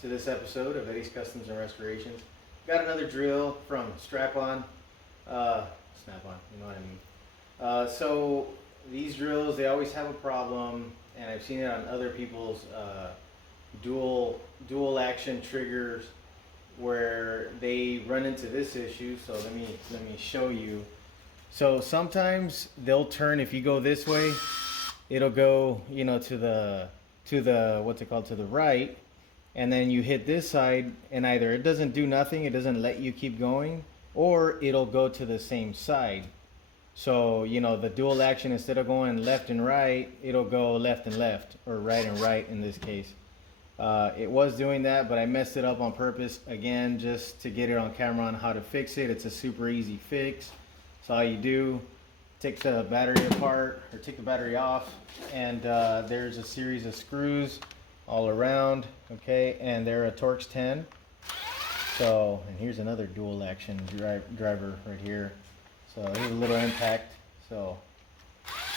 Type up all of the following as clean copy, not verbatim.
to this episode of Eddie's Customs and Restorations. Got another drill from Strap-On, Snap-On, you know what I mean. So these drills, they always have a problem, and I've seen it on other people's dual action triggers where they run into this issue. So let me show you. So sometimes they'll turn, if you go this way, it'll go, you know, to the what's it called, to the right, and then you hit this side and either it doesn't do nothing, it doesn't let you keep going, or it'll go to the same side. So, you know, the dual action, instead of going left and right, it'll go left and left, or right and right in this case. It was doing that, but I messed it up on purpose, again, just to get it on camera on how to fix it. It's a super easy fix. So all you do, take the battery apart, or take the battery off, and there's a series of screws all around, okay, and they're a Torx 10. So, and here's another dual action driver right here. So here's a little impact. So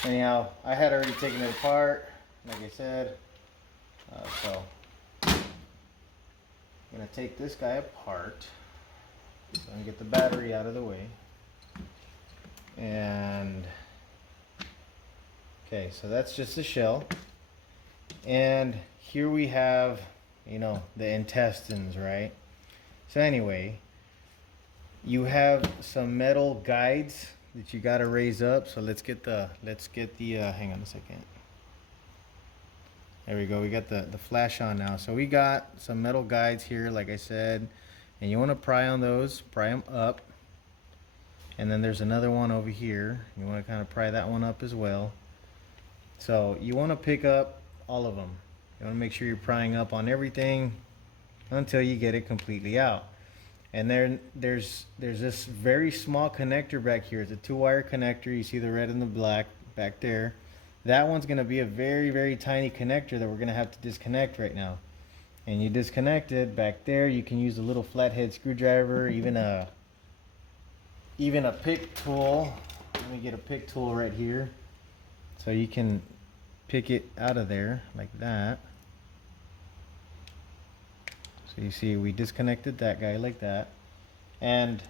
anyhow, I had already taken it apart, like I said. So I'm gonna take this guy apart. So I'm gonna get the battery out of the way. And okay, so that's just the shell. And here we have, you know, the intestines, right? So anyway, you have some metal guides that you got to raise up. So let's get the hang on a second. There we go. We got the flash on now. So we got some metal guides here, like I said, and you want to pry on those, pry them up. And then there's another one over here. You want to kind of pry that one up as well. So you want to pick up all of them. You want to make sure you're prying up on everything until you get it completely out. And then there's this very small connector back here. It's a 2-wire connector. You see the red and the black back there. That one's going to be a very, very tiny connector that we're going to have to disconnect right now. And you disconnect it back there. You can use a little flathead screwdriver, even a pick tool. Let me get a pick tool right here. So you can pick it out of there like that. So you see we disconnected that guy like that, and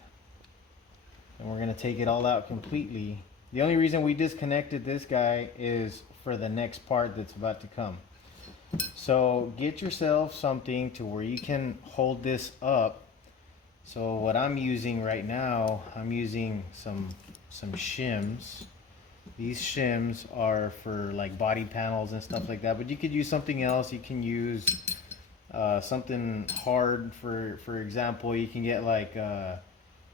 we're going to take it all out completely. The only reason we disconnected this guy is for the next part that's about to come. So get yourself something to where you can hold this up. So what I'm using right now, I'm using some shims. These shims are for like body panels and stuff like that, but you could use something else. You can use something hard. For example, you can get like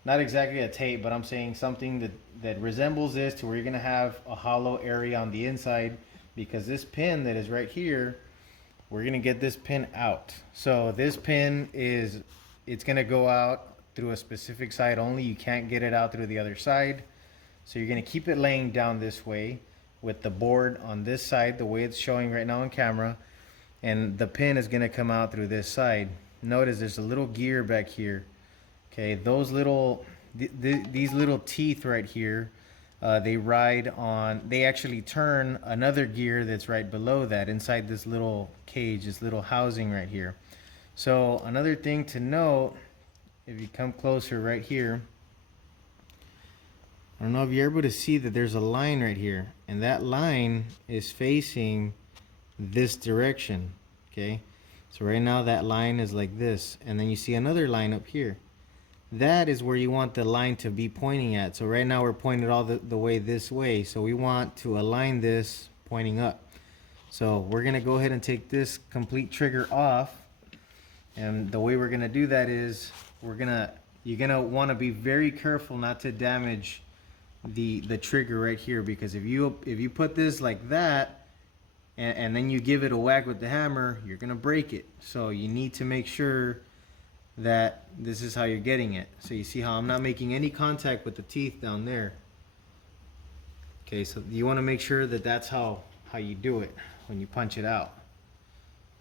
not exactly a tape, but I'm saying something that resembles this, to where you're gonna have a hollow area on the inside, because this pin that is right here, we're gonna get this pin out. So this pin it's gonna go out through a specific side only. You can't get it out through the other side. So you're gonna keep it laying down this way with the board on this side, the way it's showing right now on camera. And the pin is going to come out through this side. Notice there's a little gear back here. Okay, those little these little teeth right here, they ride on, they actually turn another gear that's right below that, inside this little cage, this little housing right here. So another thing to note, if you come closer right here, I don't know if you're able to see that there's a line right here, and that line is facing this direction. Okay, so right now that line is like this, and then you see another line up here. That is where you want the line to be pointing at. So right now we're pointed all the way this way, so we want to align this pointing up. So we're gonna go ahead and take this complete trigger off, and the way we're gonna do that is you're gonna want to be very careful not to damage the trigger right here, because if you put this like that and then you give it a whack with the hammer, you're gonna break it. So you need to make sure that this is how you're getting it. So you see how I'm not making any contact with the teeth down there. Okay, so you want to make sure that that's how you do it when you punch it out.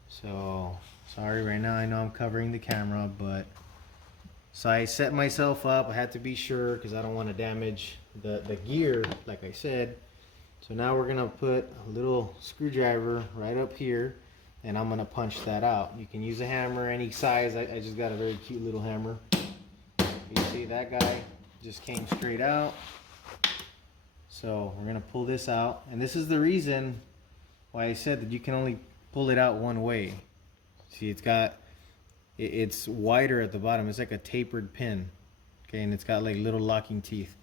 So sorry, right now I know I'm covering the camera, but so I set myself up. I had to be sure because I don't want to damage the gear, like I said. So now we're gonna put a little screwdriver right up here, and I'm gonna punch that out. You can use a hammer, any size. I just got a very cute little hammer. You see that guy just came straight out. So we're gonna pull this out, and this is the reason why I said that you can only pull it out one way. See, it's wider at the bottom. It's like a tapered pin, okay, and it's got like little locking teeth.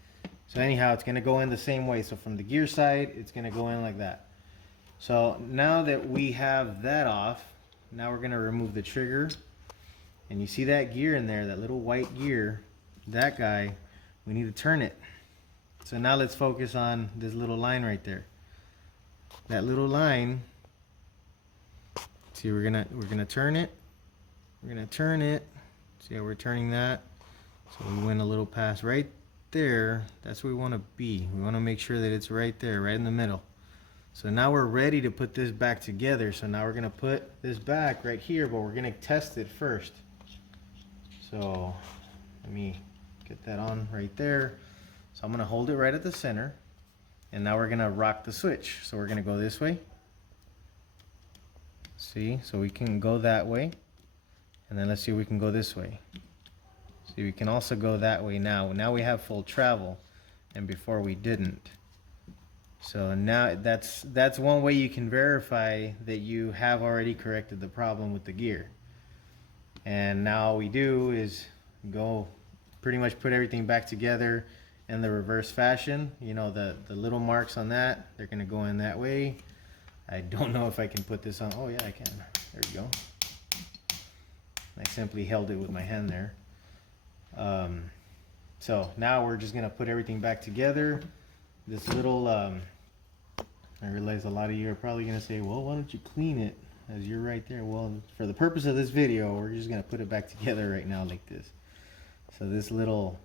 So anyhow, it's gonna go in the same way. So from the gear side, it's gonna go in like that. So now that we have that off, now we're gonna remove the trigger, and you see that gear in there, that little white gear, that guy, we need to turn it. So now let's focus on this little line right there. That little line, see, we're gonna turn it. We're gonna turn it. See how we're turning that? So we went a little past right there. That's where we want to be. We want to make sure that it's right there, right in the middle. So now we're ready to put this back together. So now we're gonna put this back right here, but we're gonna test it first. So let me get that on right there. So I'm gonna hold it right at the center, and now we're gonna rock the switch. So we're gonna go this way. See, so we can go that way, and then let's see if we can go this way. See, we can also go that way now. Now we have full travel, and before we didn't. So now that's one way you can verify that you have already corrected the problem with the gear. And now all we do is go pretty much put everything back together in the reverse fashion. You know, the little marks on that, they're gonna go in that way. I don't know if I can put this on. Oh yeah, I can. There we go. I simply held it with my hand there. So now we're just gonna put everything back together. This little, I realize a lot of you are probably gonna say, well, why don't you clean it as you're right there? Well, for the purpose of this video, we're just gonna put it back together right now like this. So this little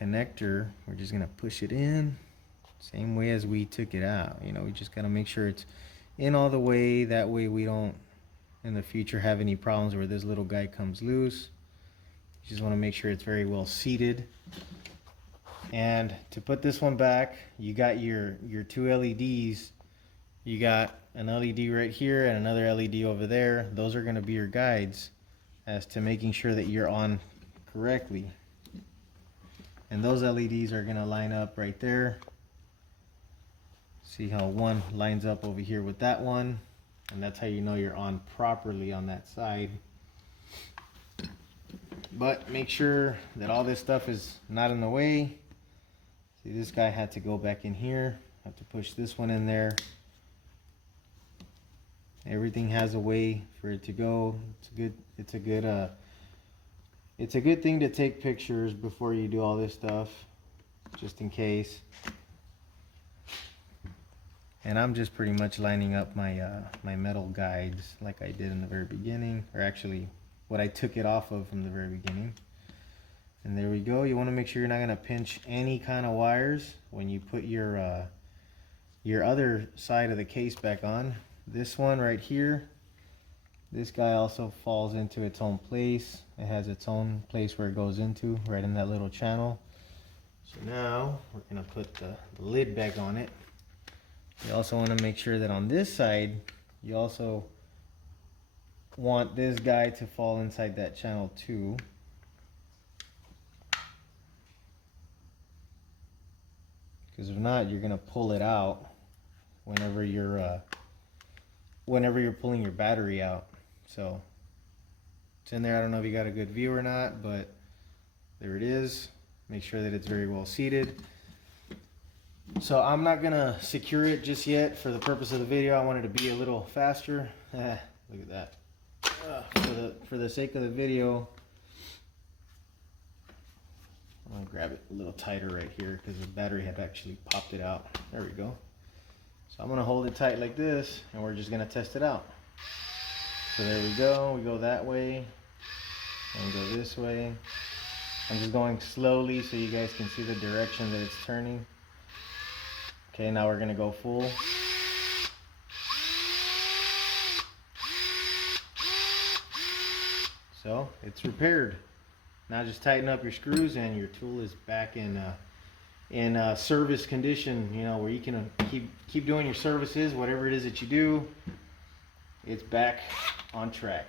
connector, we're just gonna push it in same way as we took it out. You know, we just gotta make sure it's in all the way. That way we don't in the future have any problems where this little guy comes loose. You just want to make sure it's very well seated. And to put this one back, you got your two LEDs. You got an LED right here and another LED over there. Those are going to be your guides as to making sure that you're on correctly. And those LEDs are going to line up right there. See how one lines up over here with that one, and that's how you know you're on properly on that side. But make sure that all this stuff is not in the way. See, this guy had to go back in here. I have to push this one in there. Everything has a way for it to go. It's a good thing to take pictures before you do all this stuff, just in case. And I'm just pretty much lining up my my metal guides like I did in the very beginning, or actually what I took it off of from the very beginning. And there we go. You want to make sure you're not going to pinch any kind of wires when you put your other side of the case back on. This one right here, this guy also falls into its own place. It has its own place where it goes into, right in that little channel. So now we're going to put the lid back on it. You also want to make sure that on this side, you also want this guy to fall inside that channel too. Because if not, you're going to pull it out whenever you're pulling your battery out. So it's in there. I don't know if you got a good view or not, but there it is. Make sure that it's very well seated. So I'm not gonna secure it just yet for the purpose of the video. I wanted to be a little faster. Look at that. For the sake of the video, I'm gonna grab it a little tighter right here because the battery had actually popped it out. There we go. So I'm gonna hold it tight like this, and we're just gonna test it out. So there we go. We go that way, and we go this way. I'm just going slowly so you guys can see the direction that it's turning. Okay, now we're gonna go full. So it's repaired. Now just tighten up your screws and your tool is back in service condition, you know, where you can keep doing your services, whatever it is that you do. it's back on track.